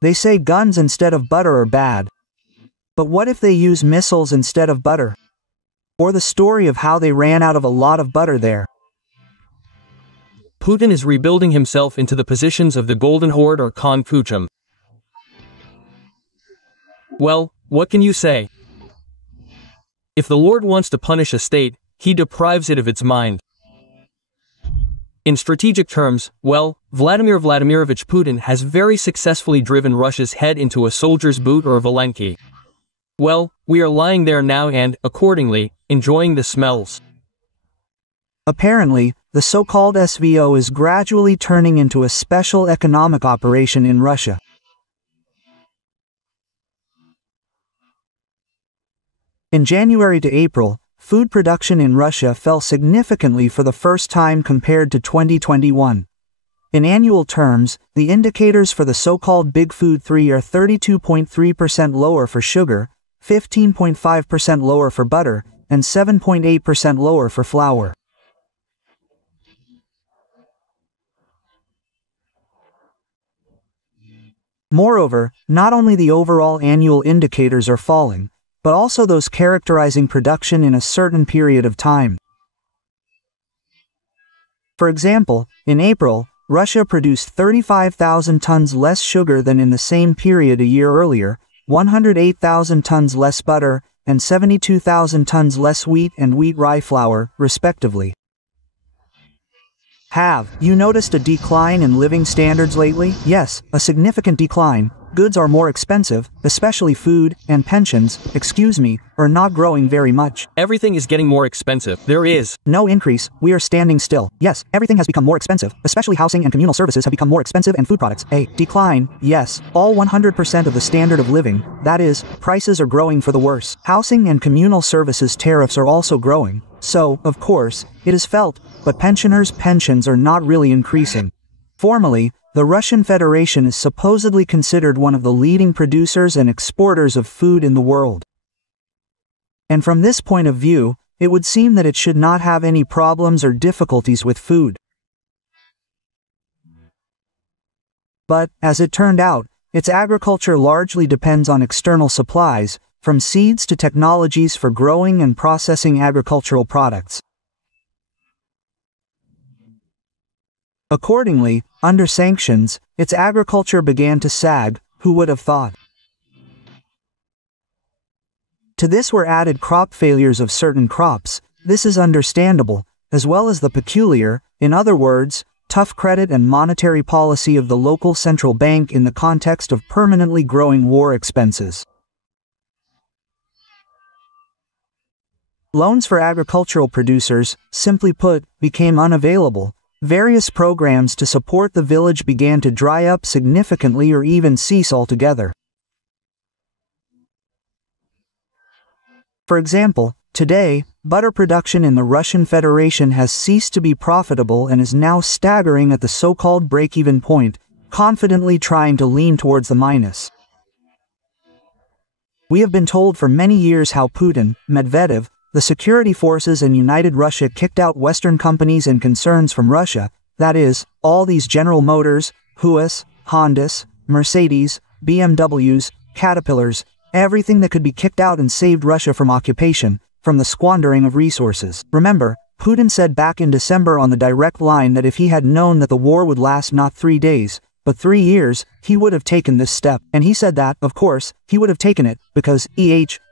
They say guns instead of butter are bad. But what if they use missiles instead of butter? Or the story of how they ran out of a lot of butter there. Putin is rebuilding himself into the positions of the Golden Horde or Khan Kuchum. Well, what can you say? If the Lord wants to punish a state, he deprives it of its mind. In strategic terms, well, Vladimir Vladimirovich Putin has very successfully driven Russia's head into a soldier's boot or a Valenki. Well, we are lying there now and, accordingly, enjoying the smells. Apparently, the so-called SVO is gradually turning into a special economic operation in Russia. In January to April, food production in Russia fell significantly for the first time compared to 2021. In annual terms, the indicators for the so-called Big Food 3 are 32.3% lower for sugar, 15.5% lower for butter, and 7.8% lower for flour. Moreover, not only the overall annual indicators are falling, but also those characterizing production in a certain period of time. For example, in April, Russia produced 35,000 tons less sugar than in the same period a year earlier, 108,000 tons less butter, and 72,000 tons less wheat and wheat rye flour, respectively. Have you noticed a decline in living standards lately? Yes, a significant decline. Goods are more expensive, especially food, and pensions, are not growing very much. Everything is getting more expensive. There is no increase, we are standing still. Yes, everything has become more expensive, especially housing and communal services have become more expensive and food products. A decline, yes, all 100% of the standard of living, that is, prices are growing for the worse. Housing and communal services tariffs are also growing, so, of course, it is felt, but pensioners' pensions are not really increasing. Formally, the Russian Federation is supposedly considered one of the leading producers and exporters of food in the world. And from this point of view, it would seem that it should not have any problems or difficulties with food. But, as it turned out, its agriculture largely depends on external supplies, from seeds to technologies for growing and processing agricultural products. Accordingly, under sanctions, its agriculture began to sag, who would have thought? To this were added crop failures of certain crops. This is understandable, as well as the peculiar, in other words, tough credit and monetary policy of the local central bank in the context of permanently growing war expenses. Loans for agricultural producers, simply put, became unavailable. Various programs to support the village began to dry up significantly or even cease altogether. For example, today, butter production in the Russian Federation has ceased to be profitable and is now staggering at the so-called break-even point, confidently trying to lean towards the minus. We have been told for many years how Putin, Medvedev, the security forces and United Russia kicked out Western companies and concerns from Russia, that is, all these General Motors, Huas, Hondas, Mercedes, BMWs, Caterpillars, everything that could be kicked out and saved Russia from occupation, from the squandering of resources. Remember, Putin said back in December on the direct line that if he had known that the war would last not 3 days, but 3 years, he would have taken this step. And he said that, of course, he would have taken it, because,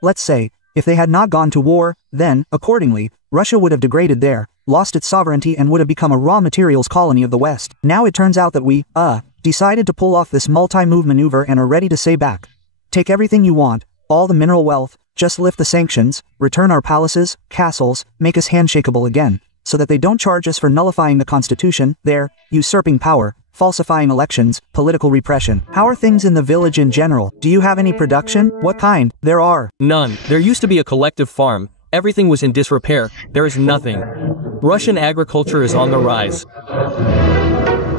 let's say, if they had not gone to war, then, accordingly, Russia would have degraded there, lost its sovereignty and would have become a raw materials colony of the West. Now it turns out that we, decided to pull off this multi-move maneuver and are ready to say back. Take everything you want, all the mineral wealth, just lift the sanctions, return our palaces, castles, make us handshakeable again, so that they don't charge us for nullifying the Constitution, there, usurping power, falsifying elections, political repression. How are things in the village in general? Do you have any production? What kind? There are none. There used to be a collective farm. Everything was in disrepair. There is nothing. Russian agriculture is on the rise.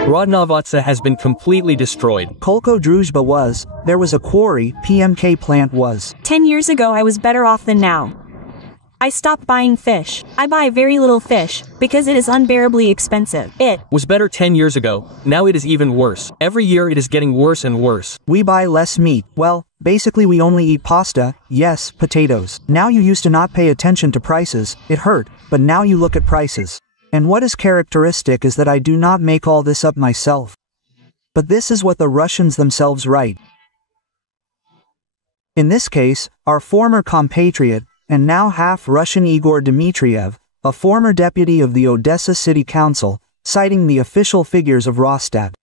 Rodnovatsa has been completely destroyed. Kolko Druzhba was. There was a quarry. PMK plant was. 10 years ago I was better off than now. I stopped buying fish. I buy very little fish, because it is unbearably expensive. It Was better 10 years ago, now it is even worse. Every year it is getting worse and worse. We buy less meat. Well, basically we only eat pasta, yes, potatoes. Now you used to not pay attention to prices, it hurt, but now you look at prices. And what is characteristic is that I do not make all this up myself. But this is what the Russians themselves write. In this case, our former compatriot, and now half-Russian Igor Dmitriev, a former deputy of the Odessa City Council, citing the official figures of Rosstat.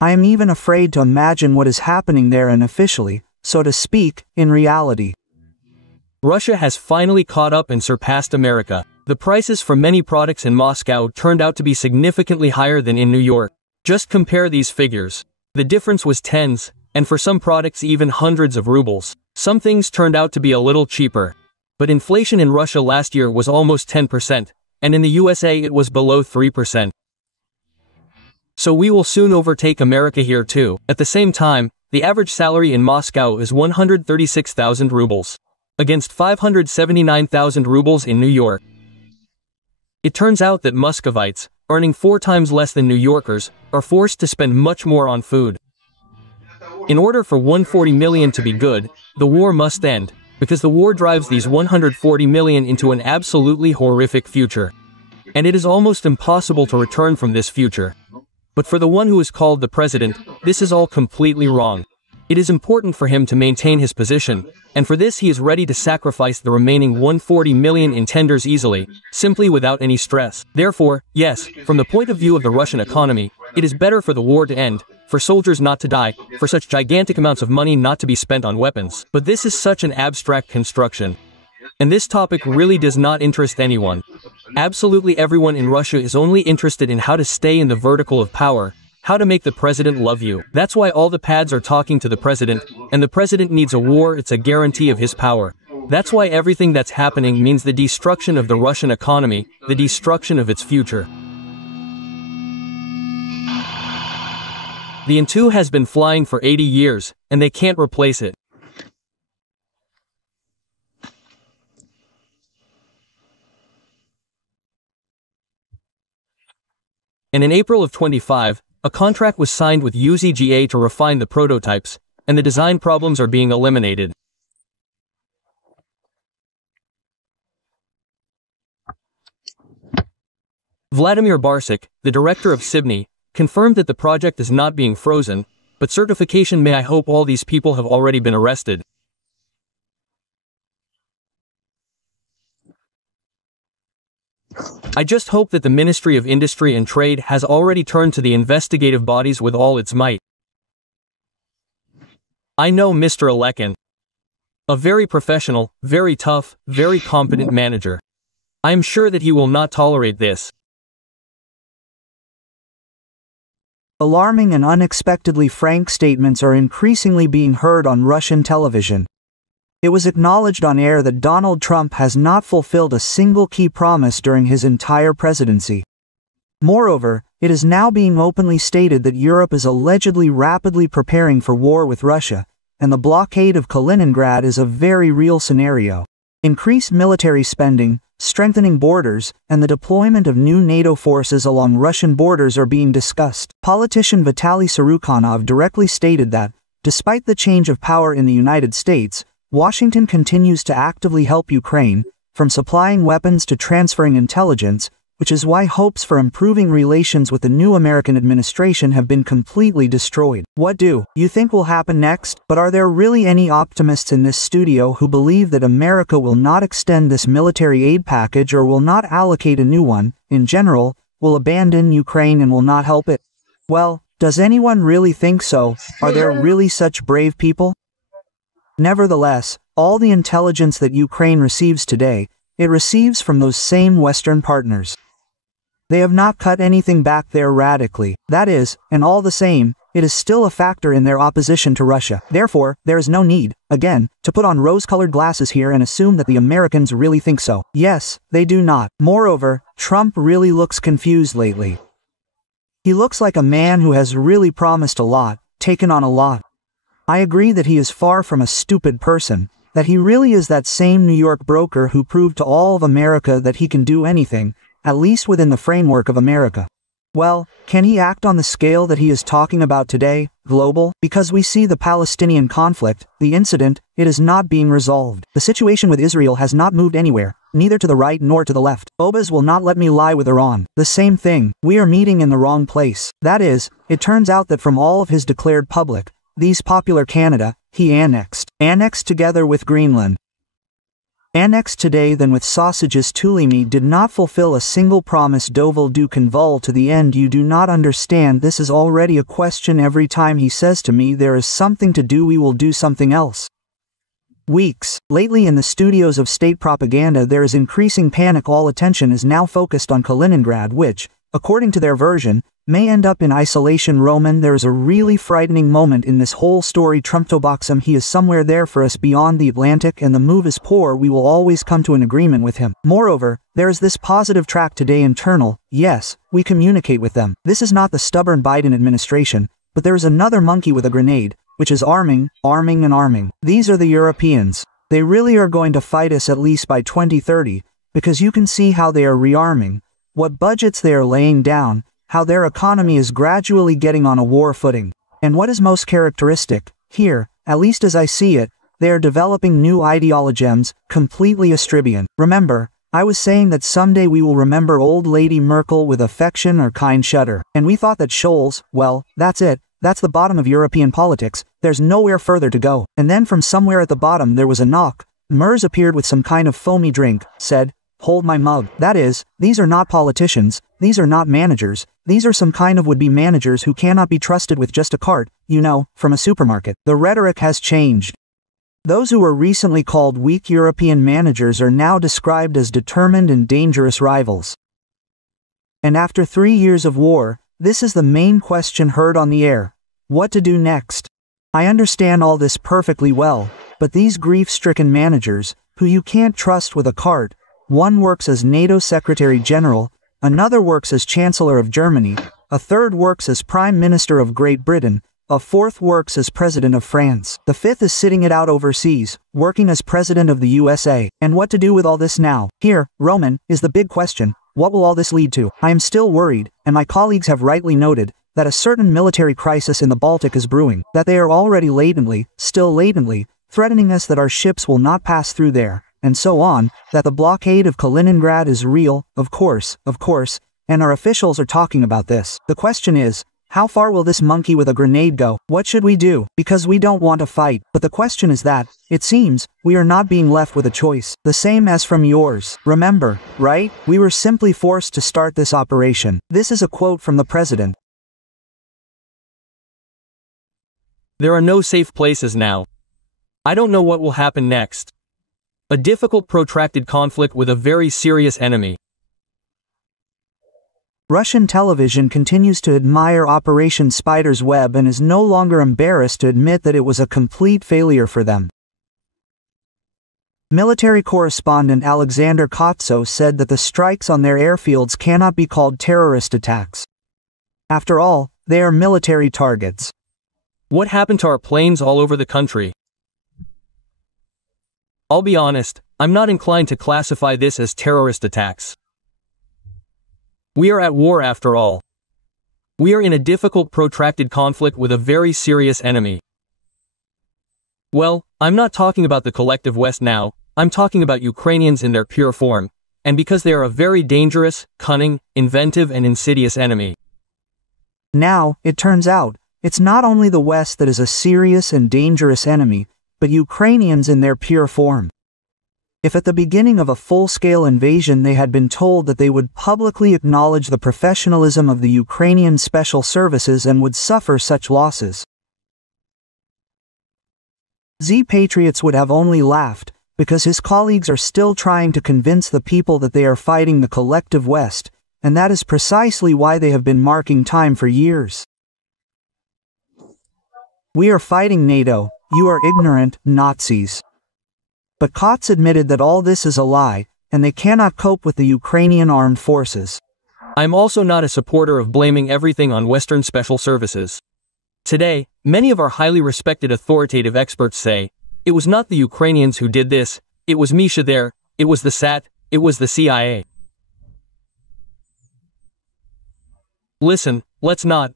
I am even afraid to imagine what is happening there unofficially, so to speak, in reality. Russia has finally caught up and surpassed America. The prices for many products in Moscow turned out to be significantly higher than in New York. Just compare these figures. The difference was tens, and for some products even hundreds of rubles. Some things turned out to be a little cheaper. But inflation in Russia last year was almost 10%, and in the USA it was below 3%. So we will soon overtake America here too. At the same time, the average salary in Moscow is 136,000 rubles, against 579,000 rubles in New York. It turns out that Muscovites, earning 4 times less than New Yorkers, are forced to spend much more on food. In order for 140 million to be good, the war must end, because the war drives these 140 million into an absolutely horrific future. And it is almost impossible to return from this future. But for the one who is called the president, this is all completely wrong. It is important for him to maintain his position, and for this he is ready to sacrifice the remaining 140 million in tenders easily, simply without any stress. Therefore, yes, from the point of view of the Russian economy, it is better for the war to end, for soldiers not to die, for such gigantic amounts of money not to be spent on weapons. But this is such an abstract construction. And this topic really does not interest anyone. Absolutely everyone in Russia is only interested in how to stay in the vertical of power, how to make the president love you. That's why all the pads are talking to the president, and the president needs a war, it's a guarantee of his power. That's why everything that's happening means the destruction of the Russian economy, the destruction of its future. The An-2 has been flying for 80 years, and they can't replace it. And in April of 25, a contract was signed with UZGA to refine the prototypes, and the design problems are being eliminated. Vladimir Barsik, the director of Sibny, confirmed that the project is not being frozen, but certification may. I hope all these people have already been arrested. I just hope that the Ministry of Industry and Trade has already turned to the investigative bodies with all its might. I know Mr. Alekin. A very professional, very tough, very competent manager. I am sure that he will not tolerate this. Alarming and unexpectedly frank statements are increasingly being heard on Russian television. It was acknowledged on air that Donald Trump has not fulfilled a single key promise during his entire presidency. Moreover, it is now being openly stated that Europe is allegedly rapidly preparing for war with Russia, and the blockade of Kaliningrad is a very real scenario. Increased military spending, strengthening borders, and the deployment of new NATO forces along Russian borders are being discussed. Politician Vitaly Sarukhanov directly stated that, despite the change of power in the United States, Washington continues to actively help Ukraine, from supplying weapons to transferring intelligence, which is why hopes for improving relations with the new American administration have been completely destroyed. What do you think will happen next? But are there really any optimists in this studio who believe that America will not extend this military aid package or will not allocate a new one, in general, will abandon Ukraine and will not help it? Well, does anyone really think so? Are there really such brave people? Nevertheless, all the intelligence that Ukraine receives today, it receives from those same Western partners. They have not cut anything back there radically. That is, and all the same, it is still a factor in their opposition to Russia. Therefore, there is no need, again, to put on rose-colored glasses here and assume that the Americans really think so. Yes, they do not. Moreover, Trump really looks confused lately. He looks like a man who has really promised a lot, taken on a lot. I agree that he is far from a stupid person, that he really is that same New York broker who proved to all of America that he can do anything, at least within the framework of America. Well, can he act on the scale that he is talking about today, global? Because we see the Palestinian conflict, the incident, it is not being resolved. The situation with Israel has not moved anywhere, neither to the right nor to the left. Obas will not let me lie with Iran. The same thing, we are meeting in the wrong place. That is, it turns out that from all of his declared public, these popular Canada, he annexed together with Greenland. Annexed today then with sausages Tulimi did not fulfill a single promise Dovel du convol to the end you do not understand this is already a question every time he says to me there is something to do we will do something else. Weeks. Lately in the studios of state propaganda there is increasing panic all attention is now focused on Kaliningrad which, according to their version, may end up in isolation Roman there is a really frightening moment in this whole story Trumptoboxum he is somewhere there for us beyond the Atlantic and the move is poor we will always come to an agreement with him. Moreover, there is this positive track today internal, yes, we communicate with them. This is not the stubborn Biden administration, but there is another monkey with a grenade, which is arming, arming and arming. These are the Europeans. They really are going to fight us at least by 2030, because you can see how they are rearming, what budgets they are laying down, how their economy is gradually getting on a war footing. And what is most characteristic, here, at least as I see it, they are developing new ideologems, completely Astribian. Remember, I was saying that someday we will remember old Lady Merkel with affection or kind shudder. And we thought that Scholz, well, that's it, that's the bottom of European politics, there's nowhere further to go. And then from somewhere at the bottom there was a knock, Mers appeared with some kind of foamy drink, said, "Hold my mug." That is, these are not politicians, these are not managers, these are some kind of would-be managers who cannot be trusted with just a cart, you know, from a supermarket. The rhetoric has changed. Those who were recently called weak European managers are now described as determined and dangerous rivals. And after 3 years of war, this is the main question heard on the air. What to do next? I understand all this perfectly well, but these grief-stricken managers, who you can't trust with a cart, one works as NATO Secretary General, another works as Chancellor of Germany, a third works as Prime Minister of Great Britain, a fourth works as President of France. The fifth is sitting it out overseas, working as President of the USA. And what to do with all this now? Here, Roman, is the big question. What will all this lead to? I am still worried, and my colleagues have rightly noted, that a certain military crisis in the Baltic is brewing, that they are already still latently, threatening us that our ships will not pass through there, and so on, that the blockade of Kaliningrad is real, of course, and our officials are talking about this. The question is, how far will this monkey with a grenade go? What should we do? Because we don't want to fight, but the question is that, it seems, we are not being left with a choice. The same as from yours. Remember, right? We were simply forced to start this operation. This is a quote from the president. There are no safe places now. I don't know what will happen next. A difficult protracted conflict with a very serious enemy. Russian television continues to admire Operation Spider's Web and is no longer embarrassed to admit that it was a complete failure for them. Military correspondent Alexander Kotso said that the strikes on their airfields cannot be called terrorist attacks. After all, they are military targets. What happened to our planes all over the country? I'll be honest, I'm not inclined to classify this as terrorist attacks. We are at war after all. We are in a difficult protracted conflict with a very serious enemy. Well, I'm not talking about the collective West now, I'm talking about Ukrainians in their pure form, and because they are a very dangerous, cunning, inventive and insidious enemy. Now, it turns out, it's not only the West that is a serious and dangerous enemy, but Ukrainians in their pure form. If at the beginning of a full-scale invasion they had been told that they would publicly acknowledge the professionalism of the Ukrainian special services and would suffer such losses, Z-Patriots would have only laughed, because his colleagues are still trying to convince the people that they are fighting the collective West, and that is precisely why they have been marking time for years. We are fighting NATO, you are ignorant, Nazis. But Kotz admitted that all this is a lie, and they cannot cope with the Ukrainian armed forces. I'm also not a supporter of blaming everything on Western special services. Today, many of our highly respected authoritative experts say, It was not the Ukrainians who did this, it was Misha there, it was the SAT, it was the CIA. Listen, let's not,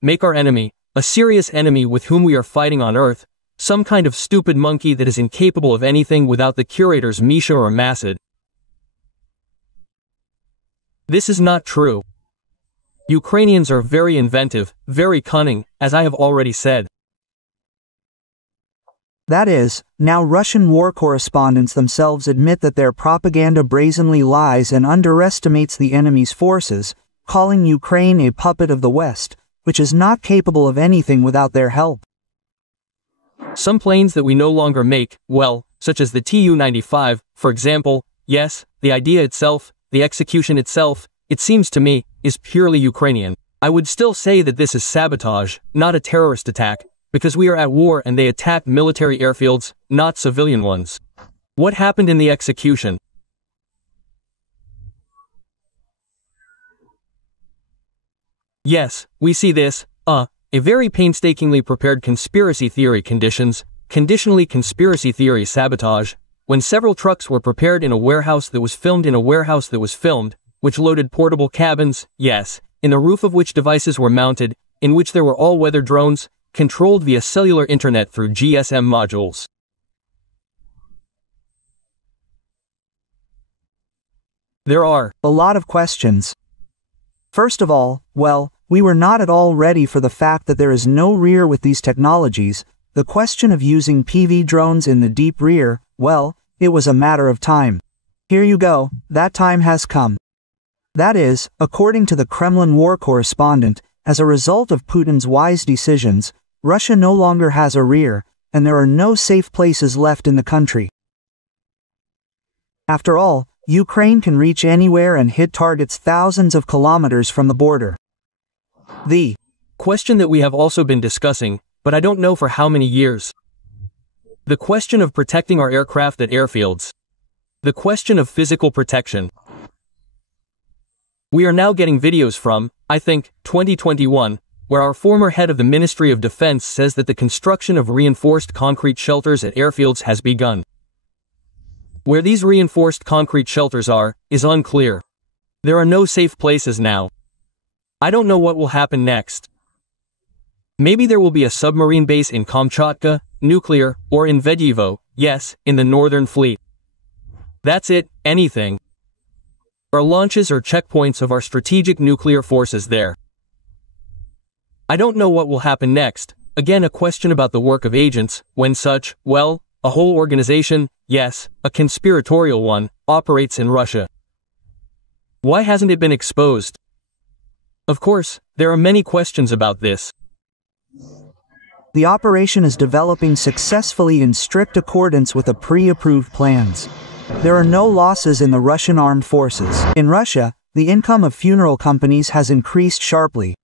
make our enemy, a serious enemy with whom we are fighting on Earth, some kind of stupid monkey that is incapable of anything without the curators Misha or Masad. This is not true. Ukrainians are very inventive, very cunning, as I have already said. That is, now Russian war correspondents themselves admit that their propaganda brazenly lies and underestimates the enemy's forces, calling Ukraine a puppet of the West, which is not capable of anything without their help. Some planes that we no longer make, well, such as the Tu-95, for example, yes, the idea itself, the execution itself, it seems to me, is purely Ukrainian. I would still say that this is sabotage, not a terrorist attack, because we are at war and they attacked military airfields, not civilian ones. What happened in the execution? Yes, we see this, a very painstakingly prepared conspiracy theory conditionally conspiracy theory sabotage, when several trucks were prepared in a warehouse that was filmed, which loaded portable cabins, yes, in the roof of which devices were mounted, in which there were all-weather drones, controlled via cellular internet through GSM modules. There are a lot of questions. First of all, well, we were not at all ready for the fact that there is no rear with these technologies. The question of using PV drones in the deep rear, well, it was a matter of time. Here you go, that time has come. That is, according to the Kremlin war correspondent, as a result of Putin's wise decisions, Russia no longer has a rear, and there are no safe places left in the country. After all, Ukraine can reach anywhere and hit targets thousands of kilometers from the border. The question that we have also been discussing, but I don't know for how many years. The question of protecting our aircraft at airfields. The question of physical protection. We are now getting videos from, I think, 2021, where our former head of the Ministry of Defense says that the construction of reinforced concrete shelters at airfields has begun. Where these reinforced concrete shelters are, is unclear. There are no safe places now. I don't know what will happen next. Maybe there will be a submarine base in Kamchatka, nuclear, or in Vedyevo, yes, in the Northern Fleet. That's it, anything. Or launches or checkpoints of our strategic nuclear forces there. I don't know what will happen next, again a question about the work of agents, when such, well, a whole organization, yes, a conspiratorial one, operates in Russia. Why hasn't it been exposed? Of course, there are many questions about this. The operation is developing successfully in strict accordance with the pre-approved plans. There are no losses in the Russian armed forces. In Russia, the income of funeral companies has increased sharply.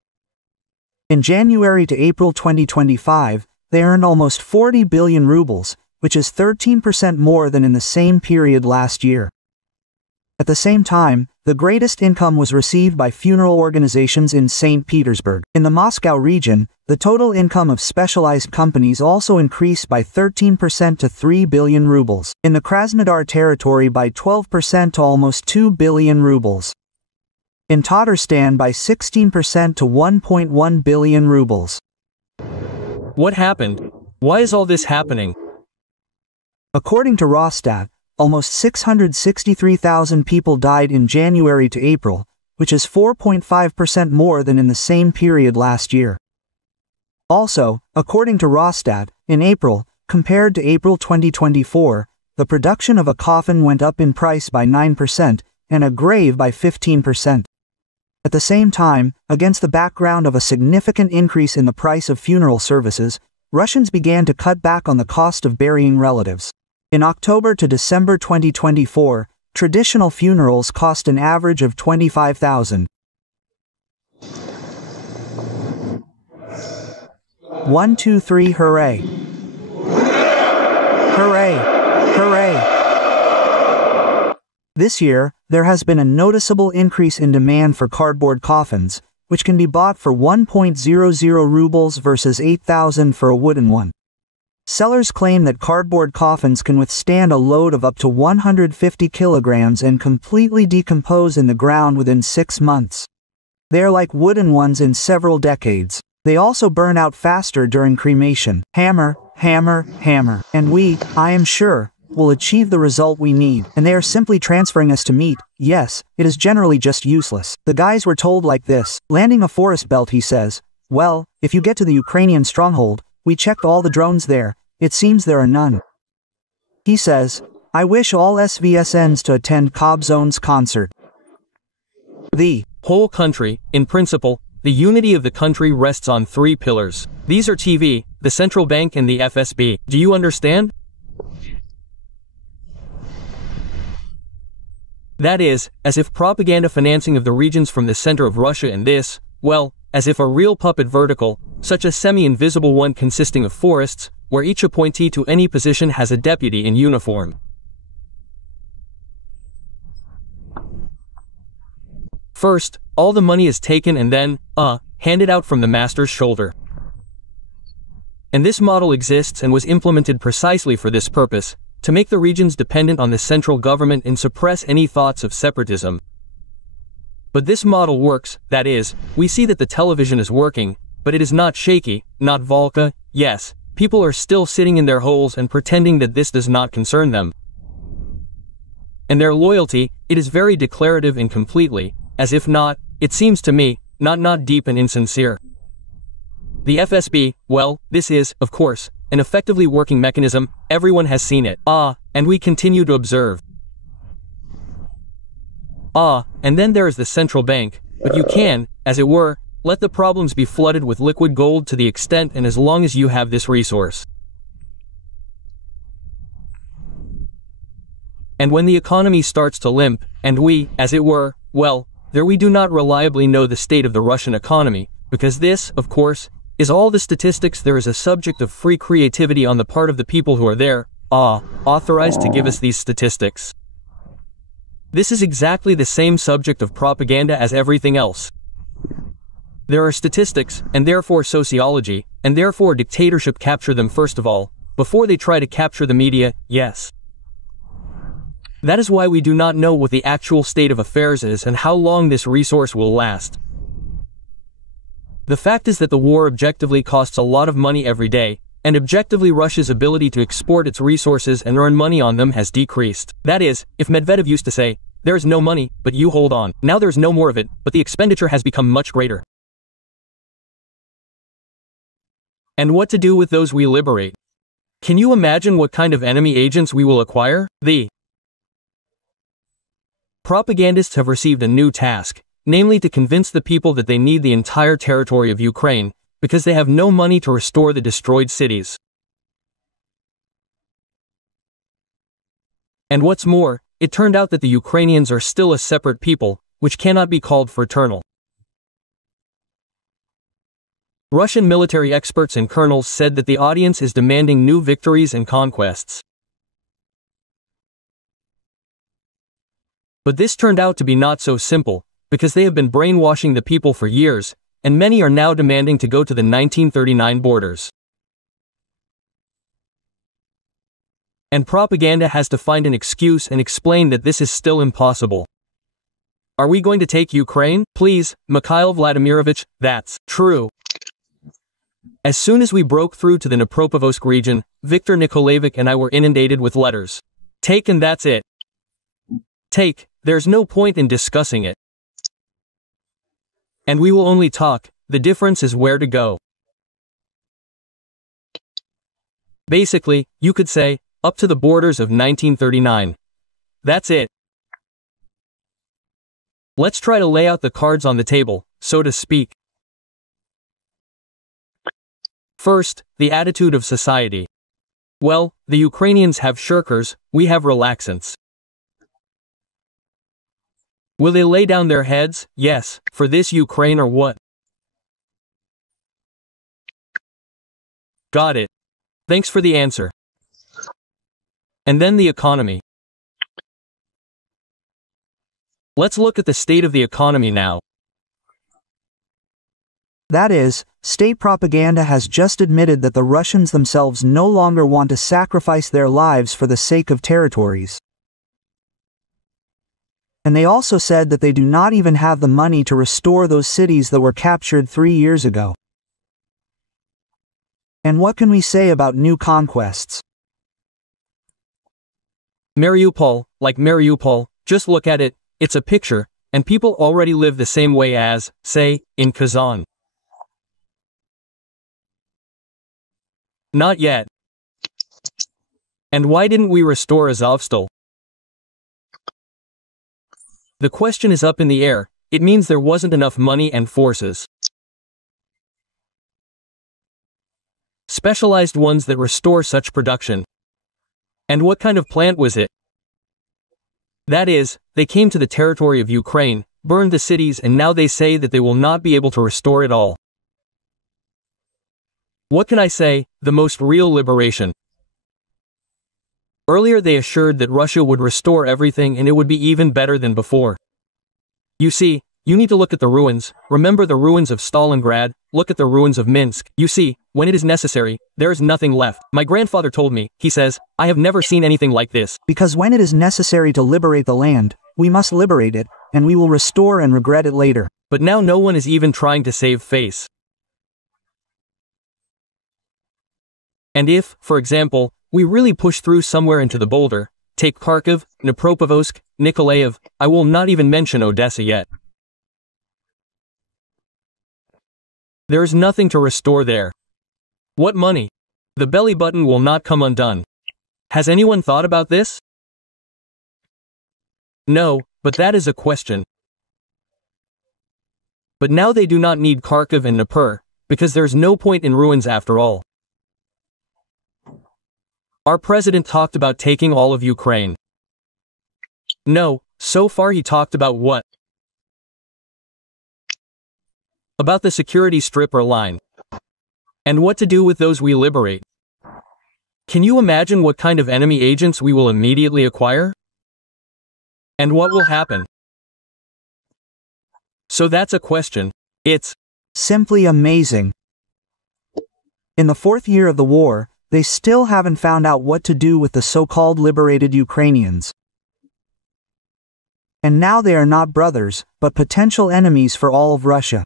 In January to April 2025, they earned almost 40 billion rubles, which is 13% more than in the same period last year. At the same time, the greatest income was received by funeral organizations in St. Petersburg. In the Moscow region, the total income of specialized companies also increased by 13% to 3 billion rubles. In the Krasnodar territory by 12% to almost 2 billion rubles. In Tatarstan by 16% to 1.1 billion rubles. What happened? Why is all this happening? According to Rosstat, almost 663,000 people died in January to April, which is 4.5% more than in the same period last year. Also, according to Rosstat, in April, compared to April 2024, the production of a coffin went up in price by 9%, and a grave by 15%. At the same time, against the background of a significant increase in the price of funeral services, Russians began to cut back on the cost of burying relatives. In October to December 2024, traditional funerals cost an average of 25,000. 1, 2, 3, hooray! Hooray! Hooray! This year, there has been a noticeable increase in demand for cardboard coffins, which can be bought for 1.00 rubles versus 8,000 for a wooden one. Sellers claim that cardboard coffins can withstand a load of up to 150 kilograms and completely decompose in the ground within 6 months. They are like wooden ones in several decades. They also burn out faster during cremation. Hammer, hammer, hammer. And we, I am sure, will achieve the result we need. And they are simply transferring us to meat. Yes, it is generally just useless. The guys were told like this. Landing a forest belt, he says. Well, if you get to the Ukrainian stronghold, we checked all the drones there. It seems there are none. He says, I wish all SVSNs to attend Kobzone's concert. The whole country, in principle, the unity of the country rests on 3 pillars. These are TV, the central bank and the FSB. Do you understand? That is, as if propaganda financing of the regions from the center of Russia and this, well, as if a real puppet vertical, such a semi-invisible one consisting of forests, where each appointee to any position has a deputy in uniform. First, all the money is taken and then, handed out from the master's shoulder. And this model exists and was implemented precisely for this purpose, to make the regions dependent on the central government and suppress any thoughts of separatism. But this model works, that is, we see that the television is working, but it is not shaky, not Volca, yes, people are still sitting in their holes and pretending that this does not concern them. And their loyalty, it is very declarative and completely, as if not, it seems to me, not deep and insincere. The FSB, well, this is, of course, an effectively working mechanism, everyone has seen it. And we continue to observe. And then there is the central bank, but you can, as it were, let the problems be flooded with liquid gold to the extent and as long as you have this resource. And when the economy starts to limp, and we, as it were, well, there we do not reliably know the state of the Russian economy, because this, of course, is all the statistics. There is a subject of free creativity on the part of the people who are there, authorized to give us these statistics. This is exactly the same subject of propaganda as everything else. There are statistics, and therefore sociology, and therefore dictatorship capture them first of all, before they try to capture the media, yes. That is why we do not know what the actual state of affairs is and how long this resource will last. The fact is that the war objectively costs a lot of money every day, and objectively Russia's ability to export its resources and earn money on them has decreased. That is, if Medvedev used to say, there is no money, but you hold on. Now there is no more of it, but the expenditure has become much greater. And what to do with those we liberate? Can you imagine what kind of enemy agents we will acquire? The propagandists have received a new task, namely to convince the people that they need the entire territory of Ukraine, because they have no money to restore the destroyed cities. And what's more, it turned out that the Ukrainians are still a separate people, which cannot be called fraternal. Russian military experts and colonels said that the audience is demanding new victories and conquests. But this turned out to be not so simple, because they have been brainwashing the people for years, and many are now demanding to go to the 1939 borders. And propaganda has to find an excuse and explain that this is still impossible. Are we going to take Ukraine? Please, Mikhail Vladimirovich, that's true. As soon as we broke through to the Dnipropetrovsk region, Viktor Nikolaevich and I were inundated with letters. Take and that's it. Take, there's no point in discussing it. And we will only talk, the difference is where to go. Basically, you could say, up to the borders of 1939. That's it. Let's try to lay out the cards on the table, so to speak. First, the attitude of society. Well, the Ukrainians have shirkers, we have relaxants. Will they lay down their heads, yes, for this Ukraine or what? Got it. Thanks for the answer. And then the economy. Let's look at the state of the economy now. That is, state propaganda has just admitted that the Russians themselves no longer want to sacrifice their lives for the sake of territories. And they also said that they do not even have the money to restore those cities that were captured 3 years ago. And what can we say about new conquests? Mariupol, like Mariupol, just look at it, it's a picture, and people already live the same way as, say, in Kazan. Not yet. And why didn't we restore Azovstal? The question is up in the air. It means there wasn't enough money and forces. Specialized ones that restore such production. And what kind of plant was it? That is, they came to the territory of Ukraine, burned the cities, and now they say that they will not be able to restore it all. What can I say? The most real liberation. Earlier they assured that Russia would restore everything and it would be even better than before. You see, you need to look at the ruins, remember the ruins of Stalingrad, look at the ruins of Minsk. You see, when it is necessary, there is nothing left. My grandfather told me, he says, I have never seen anything like this. Because when it is necessary to liberate the land, we must liberate it, and we will restore and regret it later. But now no one is even trying to save face. And if, for example, we really push through somewhere into the boulder, take Kharkiv, Dnipropetrovsk, Nikolaev, I will not even mention Odessa yet. There is nothing to restore there. What money? The belly button will not come undone. Has anyone thought about this? No, but that is a question. But now they do not need Kharkiv and Dnipro, because there's no point in ruins after all. Our president talked about taking all of Ukraine. No, so far he talked about what? About the security strip or line. And what to do with those we liberate. Can you imagine what kind of enemy agents we will immediately acquire? And what will happen? So that's a question. It's simply amazing. In the 4th year of the war, they still haven't found out what to do with the so-called liberated Ukrainians. And now they are not brothers, but potential enemies for all of Russia.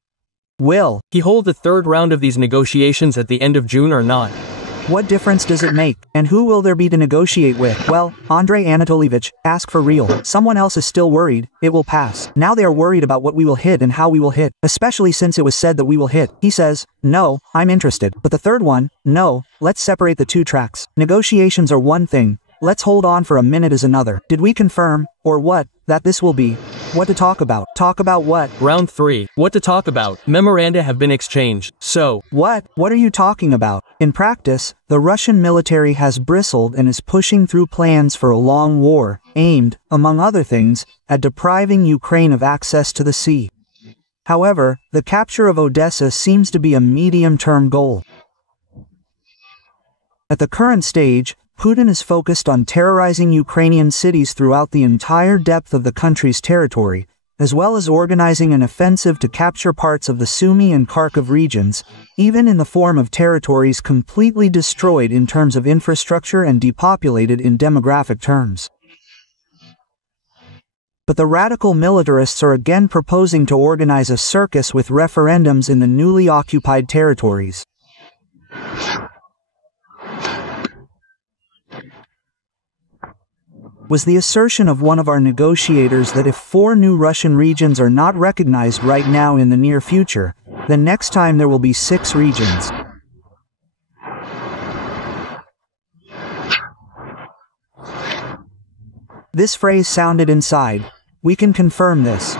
Will he hold the 3rd round of these negotiations at the end of June or not? What difference does it make? And who will there be to negotiate with? Well, Andrei Anatolievich, ask for real. Someone else is still worried, it will pass. Now they are worried about what we will hit and how we will hit, especially since it was said that we will hit. He says, no, I'm interested. But the third one, no, let's separate the 2 tracks. Negotiations are one thing, let's hold on for a minute is another. Did we confirm, or what, that this will be? What to talk about? Talk about what? Round 3. What to talk about? Memoranda have been exchanged. So, what? What are you talking about? In practice, the Russian military has bristled and is pushing through plans for a long war, aimed, among other things, at depriving Ukraine of access to the sea. However, the capture of Odessa seems to be a medium-term goal. At the current stage, Putin is focused on terrorizing Ukrainian cities throughout the entire depth of the country's territory, as well as organizing an offensive to capture parts of the Sumy and Kharkiv regions, even in the form of territories completely destroyed in terms of infrastructure and depopulated in demographic terms. But the radical militarists are again proposing to organize a circus with referendums in the newly occupied territories. Was the assertion of one of our negotiators that if 4 new Russian regions are not recognized right now in the near future, then next time there will be 6 regions. This phrase sounded inside. We can confirm this.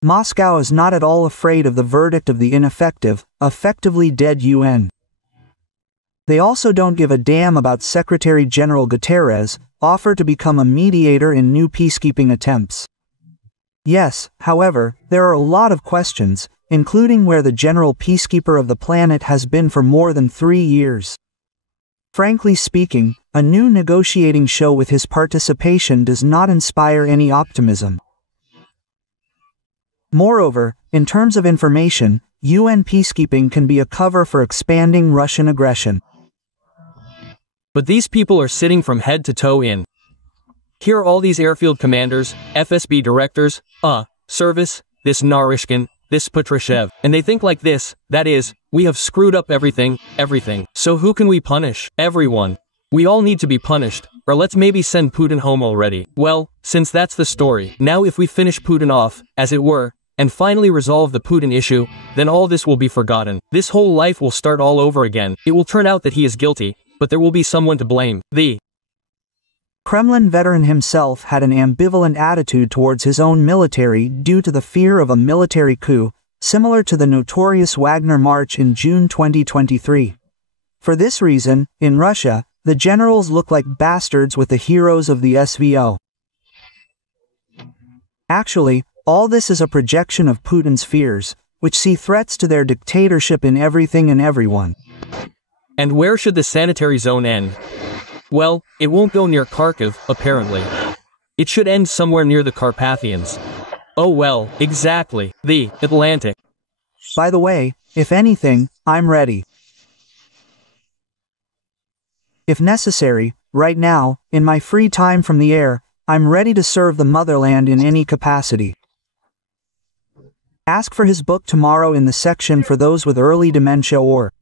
Moscow is not at all afraid of the verdict of the ineffective, effectively dead UN. They also don't give a damn about Secretary General Guterres' offer to become a mediator in new peacekeeping attempts. Yes, however, there are a lot of questions, including where the general peacekeeper of the planet has been for more than 3 years. Frankly speaking, a new negotiating show with his participation does not inspire any optimism. Moreover, in terms of information, UN peacekeeping can be a cover for expanding Russian aggression. But these people are sitting from head to toe in. Here are all these airfield commanders, FSB directors, service, this Narishkin, this Patrushev, and they think like this, that is, we have screwed up everything. So who can we punish? Everyone. We all need to be punished, or let's maybe send Putin home already. Well, since that's the story, now if we finish Putin off, as it were, and finally resolve the Putin issue, then all this will be forgotten. This whole life will start all over again. It will turn out that he is guilty, but there will be someone to blame. The Kremlin veteran himself had an ambivalent attitude towards his own military due to the fear of a military coup, similar to the notorious Wagner March in June 2023. For this reason, in Russia, the generals look like bastards with the heroes of the SVO. Actually, all this is a projection of Putin's fears, which see threats to their dictatorship in everything and everyone. And where should the sanitary zone end? Well, it won't go near Kharkiv, apparently. It should end somewhere near the Carpathians. Oh well, exactly, the Atlantic. By the way, if anything, I'm ready. If necessary, right now, in my free time from the air, I'm ready to serve the motherland in any capacity. Ask for his book tomorrow in the section for those with early dementia or